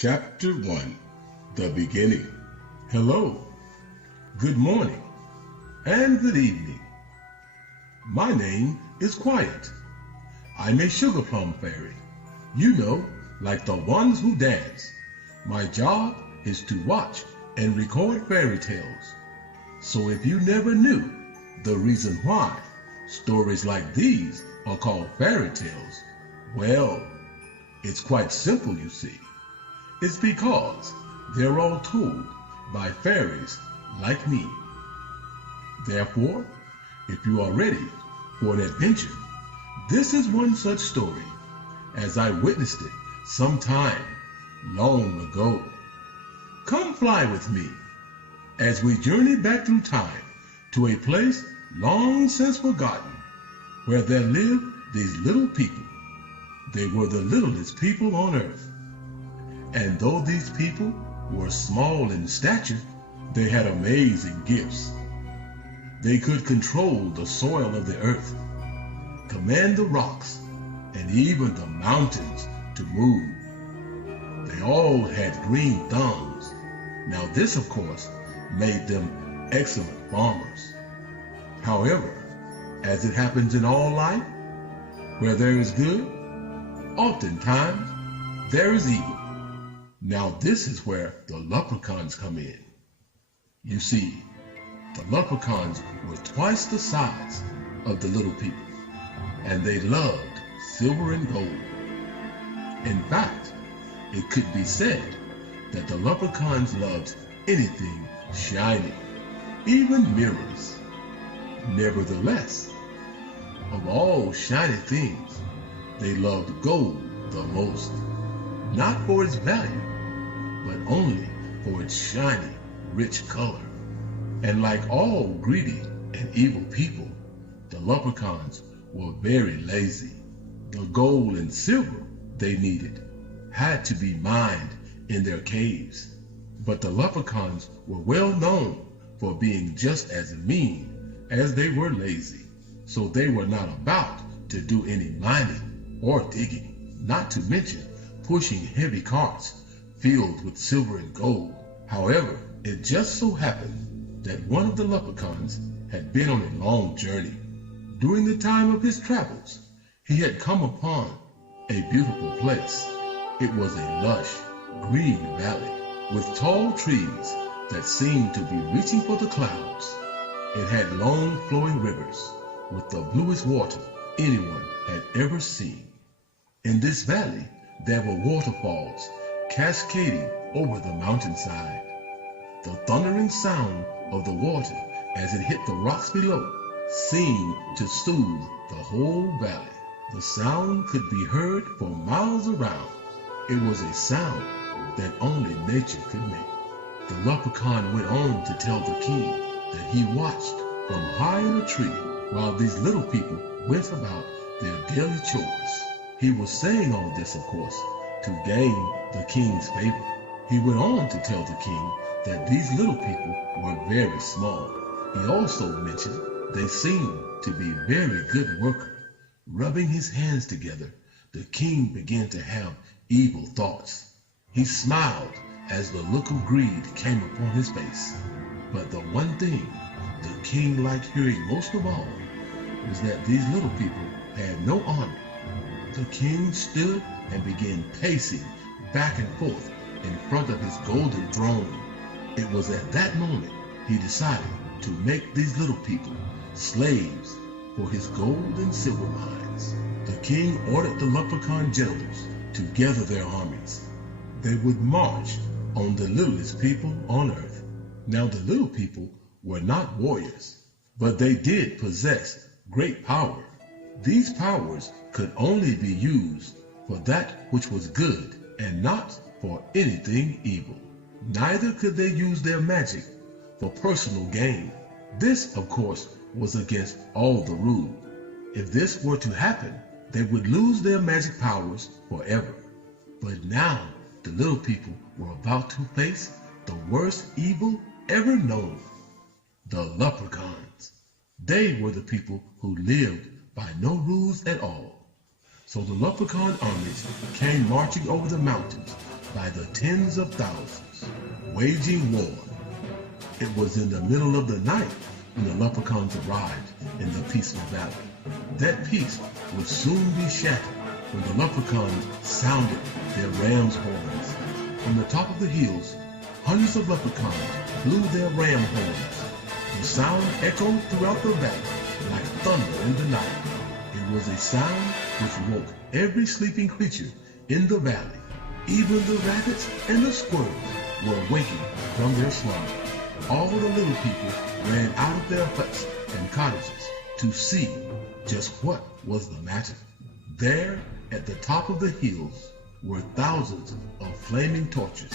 Chapter 1, The Beginning. Hello, good morning, and good evening. My name is Quiet. I'm a sugar plum fairy. You know, like the ones who dance. My job is to watch and record fairy tales. So if you never knew the reason why stories like these are called fairy tales, well, it's quite simple, you see. It's because they're all told by fairies like me. Therefore, if you are ready for an adventure, this is one such story as I witnessed it some time long ago. Come fly with me as we journey back through time to a place long since forgotten where there lived these little people. They were the littlest people on earth. And though these people were small in stature, they had amazing gifts. They could control the soil of the earth, command the rocks, and even the mountains to move. They all had green thumbs. Now this, of course, made them excellent farmers. However, as it happens in all life, where there is good, oftentimes there is evil. Now this is where the leprechauns come in. You see, the leprechauns were twice the size of the little people, and they loved silver and gold. In fact, it could be said that the leprechauns loved anything shiny, even mirrors. Nevertheless, of all shiny things, they loved gold the most, not for its value, but only for its shiny, rich color. And like all greedy and evil people, the leprechauns were very lazy. The gold and silver they needed had to be mined in their caves. But the leprechauns were well known for being just as mean as they were lazy. So they were not about to do any mining or digging, not to mention pushing heavy carts filled with silver and gold. However, it just so happened that one of the leprechauns had been on a long journey. During the time of his travels, he had come upon a beautiful place. It was a lush, green valley with tall trees that seemed to be reaching for the clouds. It had long flowing rivers with the bluest water anyone had ever seen. In this valley, there were waterfalls cascading over the mountainside. The thundering sound of the water as it hit the rocks below seemed to soothe the whole valley. The sound could be heard for miles around. It was a sound that only nature could make. The leprechaun went on to tell the king that he watched from high in a tree while these little people went about their daily chores. He was saying all this, of course, to gain the king's favor. He went on to tell the king that these little people were very small. He also mentioned they seemed to be very good workers. Rubbing his hands together, the king began to have evil thoughts. He smiled as the look of greed came upon his face. But the one thing the king liked hearing most of all was that these little people had no honor. The king stood and began pacing back and forth in front of his golden throne. It was at that moment he decided to make these little people slaves for his gold and silver mines. The king ordered the leprechaun generals to gather their armies. They would march on the littlest people on earth. Now the little people were not warriors, but they did possess great power. These powers could only be used for that which was good and not for anything evil. Neither could they use their magic for personal gain. This, of course, was against all the rules. If this were to happen, they would lose their magic powers forever. But now the little people were about to face the worst evil ever known, the leprechauns. They were the people who lived by no rules at all. So the leprechaun armies came marching over the mountains by the tens of thousands, waging war. It was in the middle of the night when the leprechauns arrived in the peaceful valley. That peace would soon be shattered when the leprechauns sounded their ram's horns. From the top of the hills, hundreds of leprechauns blew their ram horns. The sound echoed throughout the valley like thunder in the night. It was a sound which woke every sleeping creature in the valley. Even the rabbits and the squirrels were waking from their slumber. All the little people ran out of their huts and cottages to see just what was the matter. There, at the top of the hills, were thousands of flaming torches.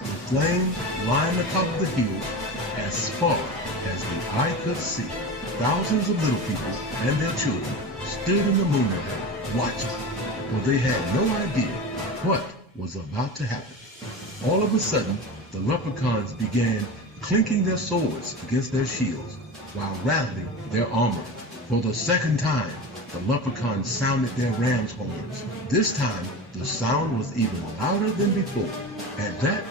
The flame lined the top of the hill as far as the eye could see. Thousands of little people and their children stood in the moonlight watching, for they had no idea what was about to happen. All of a sudden, the leprechauns began clinking their swords against their shields while rattling their armor. For the second time, the leprechauns sounded their ram's horns. This time, the sound was even louder than before. At that,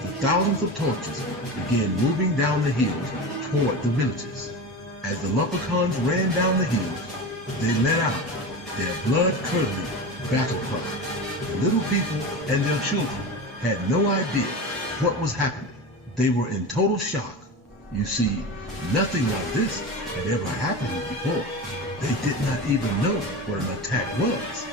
the thousands of torches began moving down the hills toward the villages. As the leprechauns ran down the hills, they let out their blood-curdling battle cry. The little people and their children had no idea what was happening. They were in total shock. You see, nothing like this had ever happened before. They did not even know what an attack was.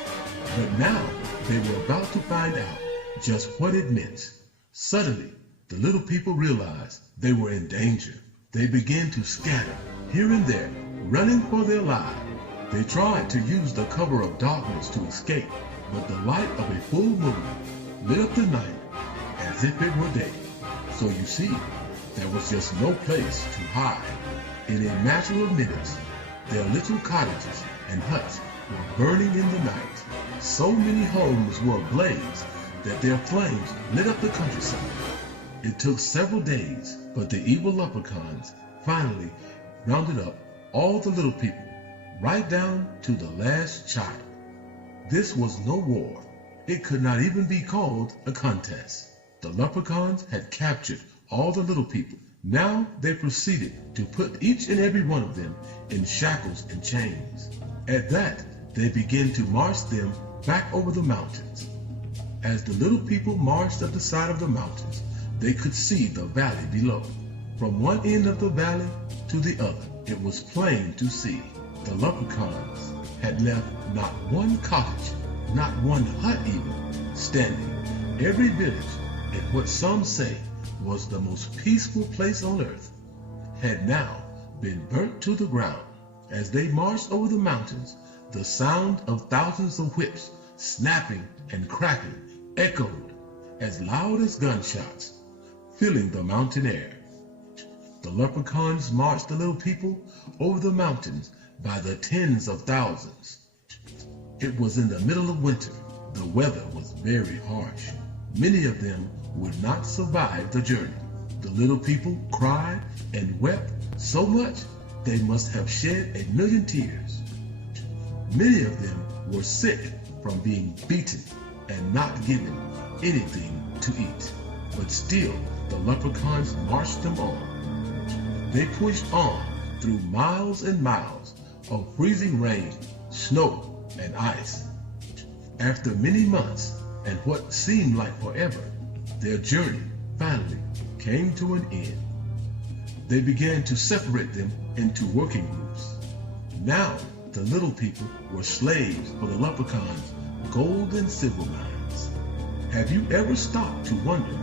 But now they were about to find out just what it meant. Suddenly, the little people realized they were in danger. They began to scatter here and there, running for their lives. They tried to use the cover of darkness to escape, but the light of a full moon lit up the night as if it were day. So you see, there was just no place to hide. In a matter of minutes, their little cottages and huts were burning in the night. So many homes were ablaze that their flames lit up the countryside. It took several days, but the evil leprechauns finally rounded up all the little people, right down to the last child. This was no war. It could not even be called a contest. The leprechauns had captured all the little people. Now they proceeded to put each and every one of them in shackles and chains. At that, they began to march them back over the mountains. As the little people marched up the side of the mountains, they could see the valley below. From one end of the valley to the other, it was plain to see. The leprechauns had left not one cottage, not one hut even, standing. Every village, in what some say was the most peaceful place on earth, had now been burnt to the ground. As they marched over the mountains, the sound of thousands of whips snapping and cracking echoed as loud as gunshots, filling the mountain air. The leprechauns marched the little people over the mountains by the tens of thousands. It was in the middle of winter. The weather was very harsh. Many of them would not survive the journey. The little people cried and wept so much they must have shed 1,000,000 tears. Many of them were sick from being beaten and not given anything to eat. But still, the leprechauns marched them on. They pushed on through miles and miles of freezing rain, snow, and ice. After many months and what seemed like forever, their journey finally came to an end. They began to separate them into working groups. Now, the little people were slaves for the leprechauns' gold and silver mines. Have you ever stopped to wonder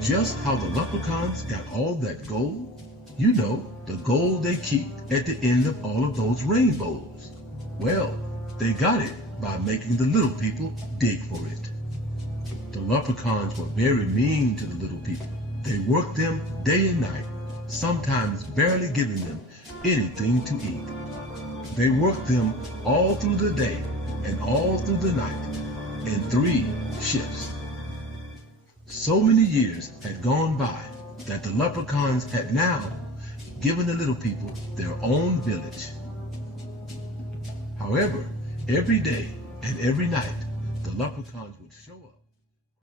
just how the leprechauns got all that gold? You know, the gold they keep at the end of all of those rainbows. Well, they got it by making the little people dig for it. The leprechauns were very mean to the little people. They worked them day and night, sometimes barely giving them anything to eat. They worked them all through the day and all through the night in 3 shifts. So many years had gone by that the leprechauns had now given the little people their own village. However, every day and every night, the leprechauns